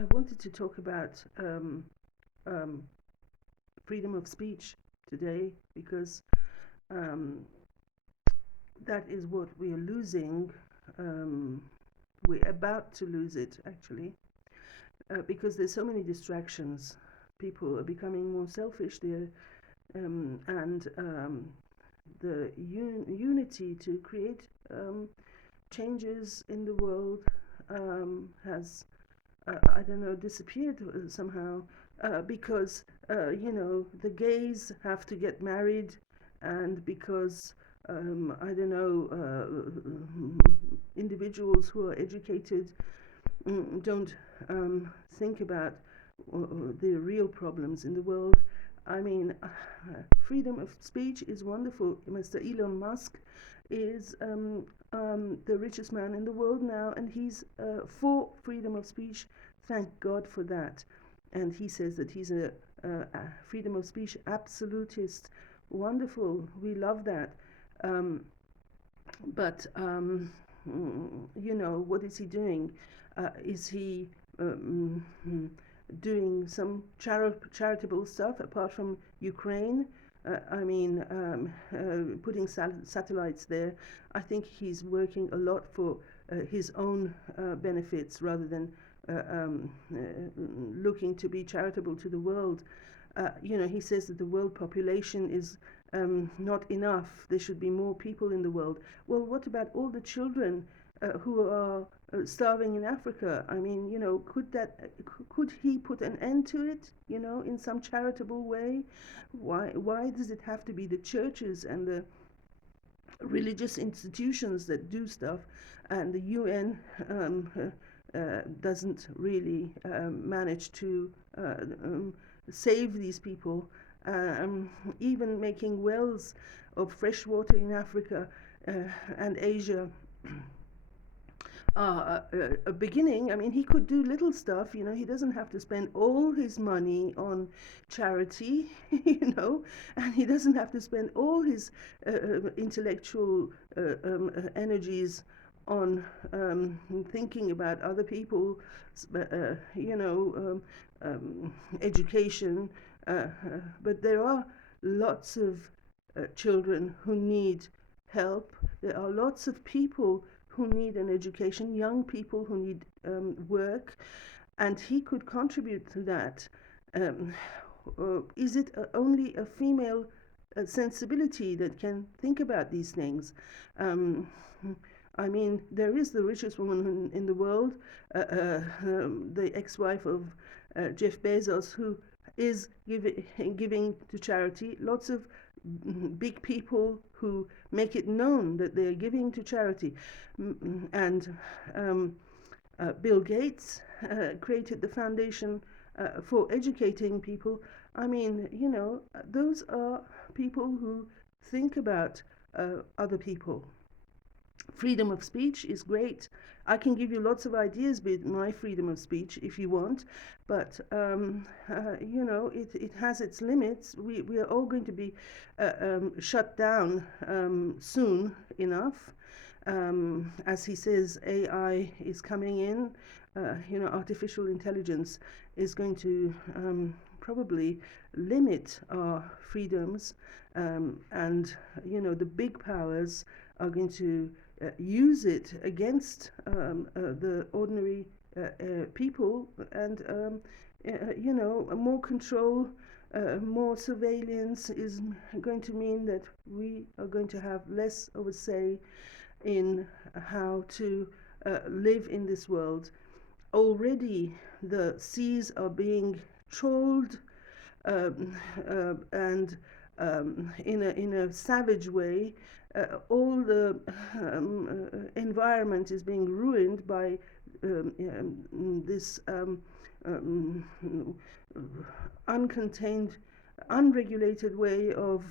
I wanted to talk about um, freedom of speech today because um, that is what we are losing. Um, we're about to lose it, actually, because there's so many distractions. People are becoming more selfish there, and the unity to create changes in the world has I don't know, disappeared somehow because, the gays have to get married, and because, I don't know, individuals who are educated don't think about the real problems in the world. I mean, freedom of speech is wonderful. Mr. Elon Musk is the richest man in the world now, and he's for freedom of speech. Thank God for that. And he says that he's a freedom of speech absolutist. Wonderful. We love that. Um, but what is he doing? Is he doing some charitable stuff apart from Ukraine? Putting satellites there. I think he's working a lot for his own benefits rather than looking to be charitable to the world. He says that the world population is not enough. There should be more people in the world. Well, what about all the children who are starving in Africa? I mean, could he put an end to it? In some charitable way? Why does it have to be the churches and the religious institutions that do stuff, and the UN doesn't really manage to save these people, even making wells of fresh water in Africa and Asia a beginning. I mean, he could do little stuff. He doesn't have to spend all his money on charity, and he doesn't have to spend all his intellectual energies on thinking about other people, education. But there are lots of children who need help. There are lots of people who need an education, young people who need work, and he could contribute to that. Um, is it only a female sensibility that can think about these things? Um, I mean, there is the richest woman in the world, the ex-wife of Jeff Bezos, who is giving to charity. Lots of big people who make it known that they're giving to charity. And Bill Gates created the foundation for educating people. I mean, those are people who think about other people. Freedom of speech is great. I can give you lots of ideas with my freedom of speech if you want, but it has its limits. We are all going to be shut down soon enough. As he says, AI is coming in. Artificial intelligence is going to probably limit our freedoms, and the big powers are going to use it against the ordinary people, and more control, more surveillance is going to mean that we are going to have less of a say in how to live in this world. Already the seas are being trawled, and in a savage way. All the environment is being ruined by this uncontained, unregulated way of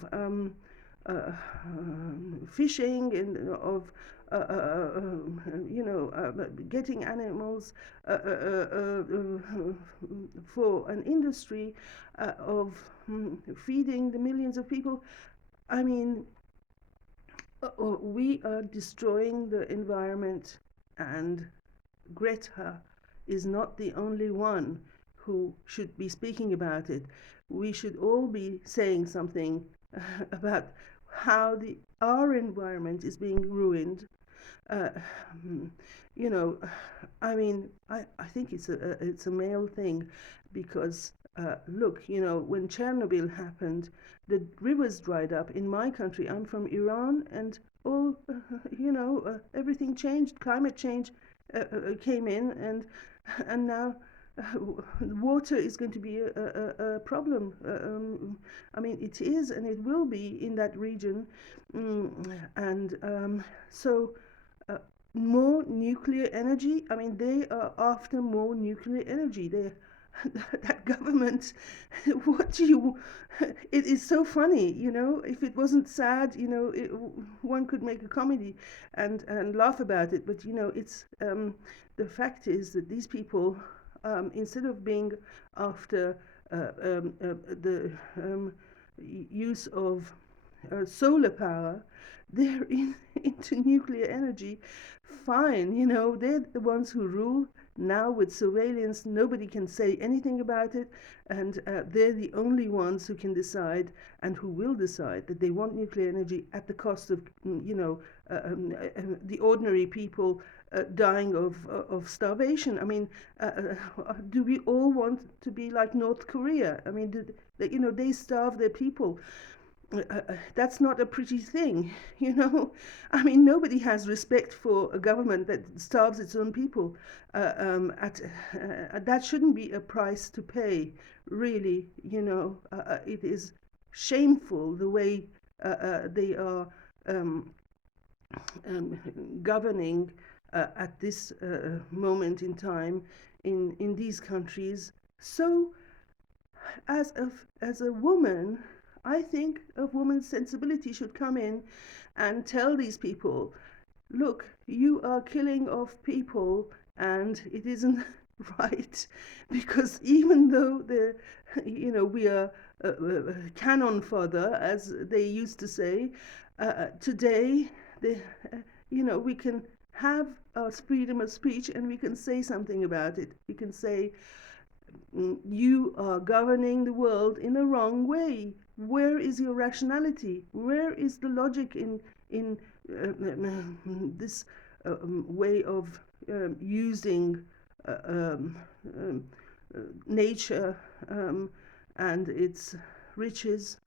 fishing, and of getting animals for an industry of feeding the millions of people. I mean, we are destroying the environment, and Greta is not the only one who should be speaking about it. We should all be saying something about how our environment is being ruined. Uh, you know, I mean, I think it's a male thing, because look, when Chernobyl happened, the rivers dried up in my country. I'm from Iran, and all everything changed. Climate change came in, and now water is going to be a problem. I mean, it is, and it will be in that region, and so. Uh, More nuclear energy. I mean, they are after more nuclear energy. They that government, what do you, it is so funny, if it wasn't sad, one could make a comedy and laugh about it, but it's the fact is that these people, instead of being after the use of solar power, they're into nuclear energy. Fine, they're the ones who rule. Now with surveillance, nobody can say anything about it, and they're the only ones who can decide and who will decide that they want nuclear energy at the cost of, the ordinary people dying of starvation. I mean, do we all want to be like North Korea? I mean, they starve their people. That's not a pretty thing, you know. I mean, nobody has respect for a government that starves its own people. That shouldn't be a price to pay, really. It is shameful the way they are um, governing at this moment in time in these countries. So as a woman, I think a woman's sensibility should come in and tell these people, look, you are killing off people, and it isn't right, because even though we are cannon fodder, as they used to say, today, we can have our freedom of speech, and we can say something about it. We can say, you are governing the world in a wrong way. Where is your rationality? Where is the logic in this way of using uh, um, um, nature and its riches?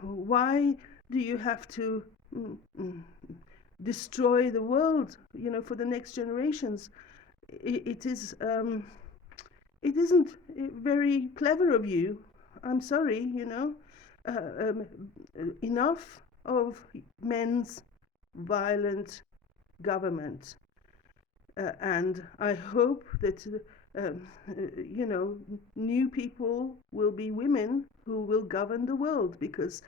Why do you have to destroy the world, for the next generations? It is. It isn't very clever of you. I'm sorry, enough of men's violent government. And I hope that, new people will be women who will govern the world, because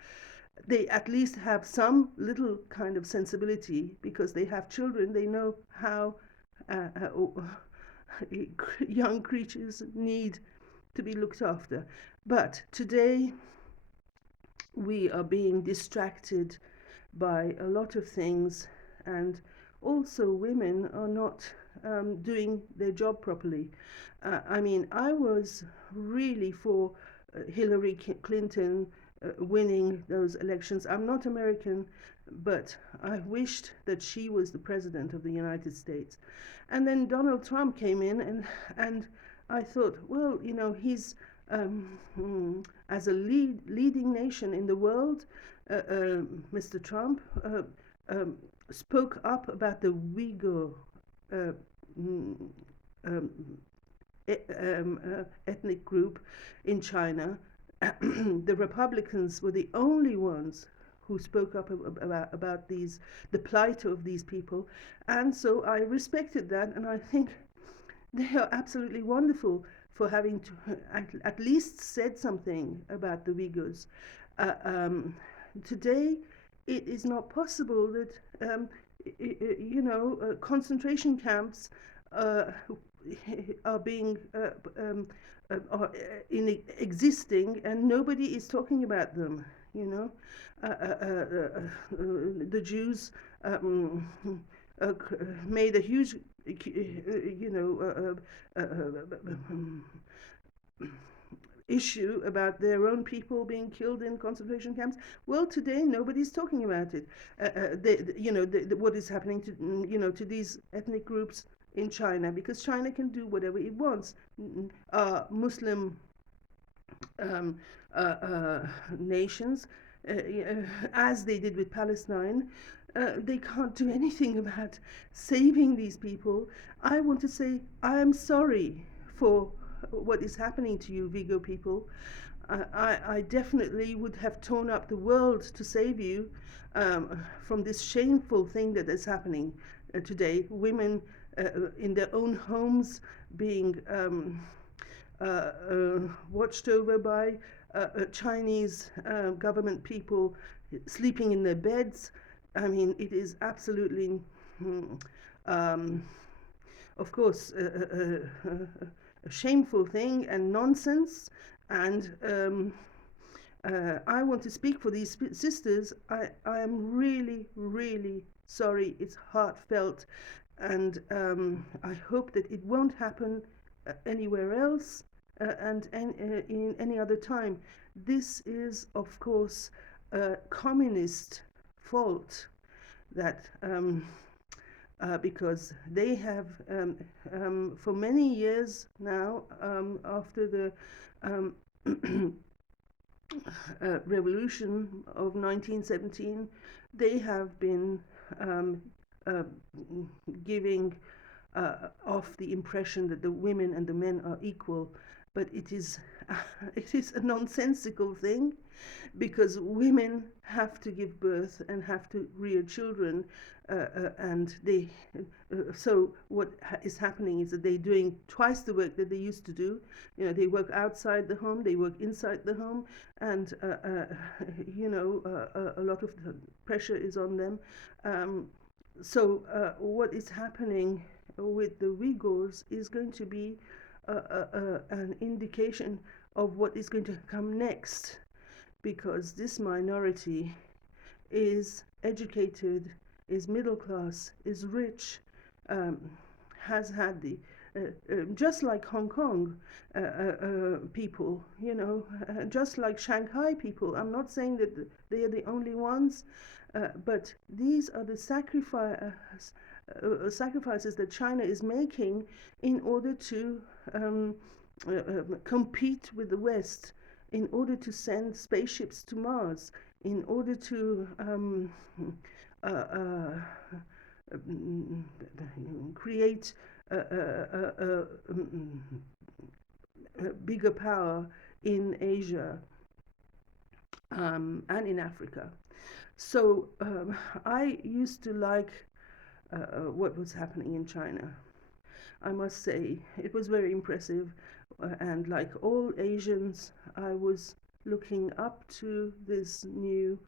they at least have some little kind of sensibility, because they have children. They know how young creatures need to be looked after. But today we are being distracted by a lot of things, and also women are not doing their job properly. I mean, I was really for Hillary Clinton winning those elections. I'm not American, but I wished that she was the president of the United States. And then Donald Trump came in, and I thought, well, he's as a leading nation in the world, Mr. Trump um, spoke up about the Uyghur uh, mm, um, ethnic group in China. The Republicans were the only ones who spoke up about the plight of these people, and so I respected that, and I think they are absolutely wonderful for having to at least said something about the Uyghurs. Today, it is not possible that concentration camps are being are in existing, and nobody is talking about them. The Jews made a huge you know, issue about their own people being killed in concentration camps. Well, today nobody's talking about it. What is happening to to these ethnic groups in China, because China can do whatever it wants. Muslim um, uh, uh, nations, as they did with Palestine, they can't do anything about saving these people. I want to say I am sorry for what is happening to you, Vigo people. I definitely would have torn up the world to save you from this shameful thing that is happening today. Women in their own homes being watched over by Chinese government people, sleeping in their beds. I mean, it is absolutely, um, of course, a shameful thing and nonsense. And I want to speak for these sisters. I am really, really sorry. It's heartfelt. And I hope that it won't happen anywhere else and in any other time. This is, of course, a communist fault that because they have, for many years now, after the um, revolution of 1917, they have been uh, giving off the impression that the women and the men are equal, but it is it is a nonsensical thing, because women have to give birth and have to rear children, and they so what is happening is that they're doing twice the work that they used to do. They work outside the home, they work inside the home, and a lot of the pressure is on them. What is happening with the Uyghurs is going to be an indication of what is going to come next, because this minority is educated, is middle class, is rich, um, has had the just like Hong Kong people, just like Shanghai people. I'm not saying that they are the only ones, but these are the sacrifices that China is making in order to compete with the West, in order to send spaceships to Mars, in order to uh, uh, create a bigger power in Asia and in Africa. So I used to like what was happening in China. I must say, it was very impressive. And like all Asians, I was looking up to this new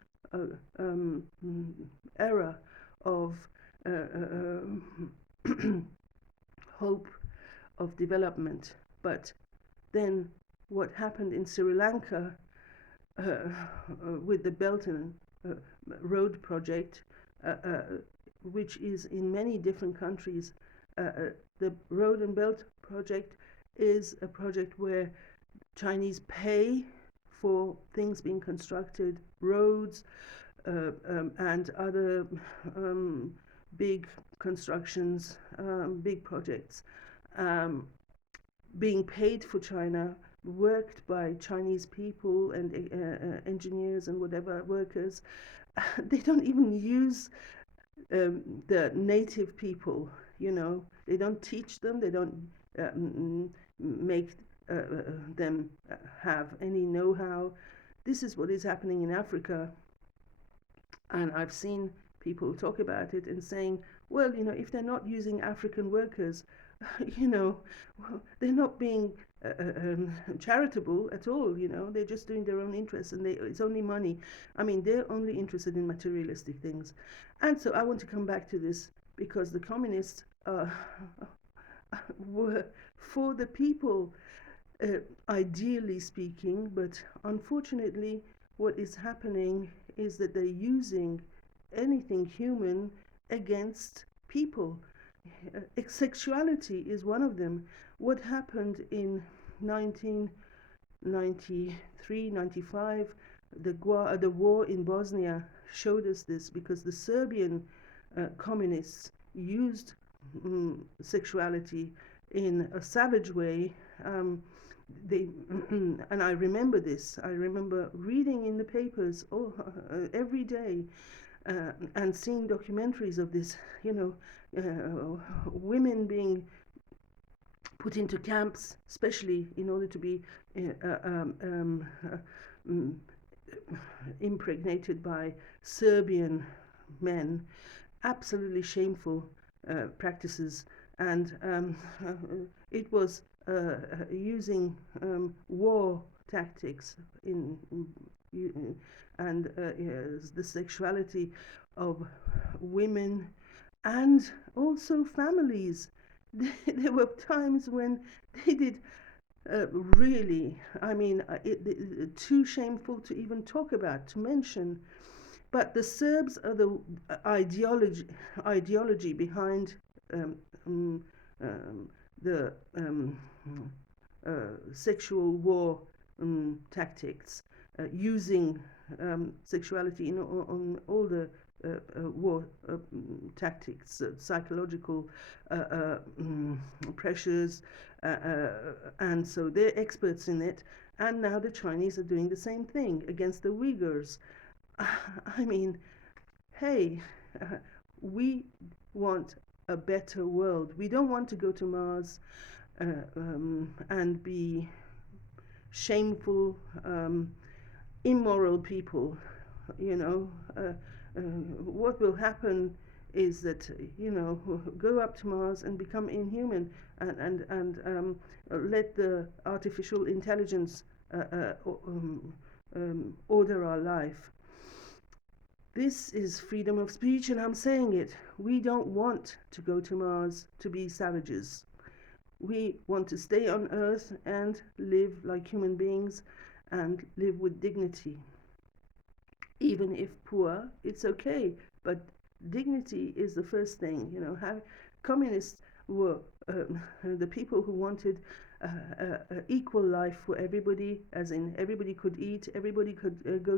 um, era of hope, of development. But then what happened in Sri Lanka with the Belt and Road project, which is in many different countries. The Road and Belt project is a project where Chinese pay for things being constructed, roads and other big constructions, big projects, being paid for China, worked by Chinese people and engineers and whatever workers. They don't even use the native people. They don't teach them, they don't make them have any know-how. This is what is happening in Africa, and I've seen people talk about it and saying, well, if they're not using African workers, they're not being charitable at all. They're just doing their own interests, and it's only money. I mean, they're only interested in materialistic things. And so I want to come back to this, because the communists were for the people, ideally speaking, but unfortunately what is happening is that they're using anything human against people. sexuality is one of them. What happened in 1993, 95, the war in Bosnia showed us this, because the Serbian communists used sexuality in a savage way. They and I remember this. I remember reading in the papers every day, and seeing documentaries of this. Women being put into camps, especially in order to be mm, impregnated by Serbian men. Absolutely shameful practices, and it was using war tactics and the sexuality of women and also families. There were times when they did really, I mean, too shameful to even talk about, to mention. But the Serbs are the ideology behind um, um, the sexual war tactics, using sexuality on all the war tactics, psychological pressures, and so they're experts in it. And now the Chinese are doing the same thing against the Uyghurs. I mean, hey, we want a better world. We don't want to go to Mars and be shameful, immoral people. You know, what will happen is that go up to Mars and become inhuman, and let the artificial intelligence order our life. This is freedom of speech, and I'm saying it. We don't want to go to Mars to be savages. We want to stay on Earth and live like human beings and live with dignity. Even if poor, it's okay, but dignity is the first thing. Communists were the people who wanted equal life for everybody, as in everybody could eat, everybody could go